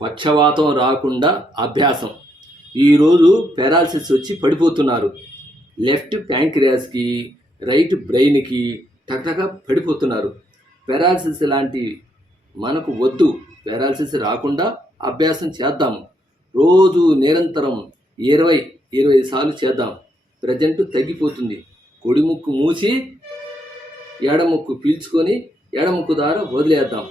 పక్షవాతం రాకుండా అభ్యాసం. ఈరోజు పెరాలసిస్ వచ్చి పడిపోతున్నారు. లెఫ్ట్ ప్యాంక్రియాస్కి, రైట్ బ్రెయిన్కి టక్టక పడిపోతున్నారు. పెరాలసిస్ లాంటి మనకు వద్దు. పెరాలసిస్ రాకుండా అభ్యాసం చేద్దాము. రోజు నిరంతరం 20 సార్లు చేద్దాం. ప్రజెంట్ తగ్గిపోతుంది. కుడిముక్కు మూసి ఎడముక్కు పీల్చుకొని ఎడముక్కు ద్వారా వదిలేద్దాం.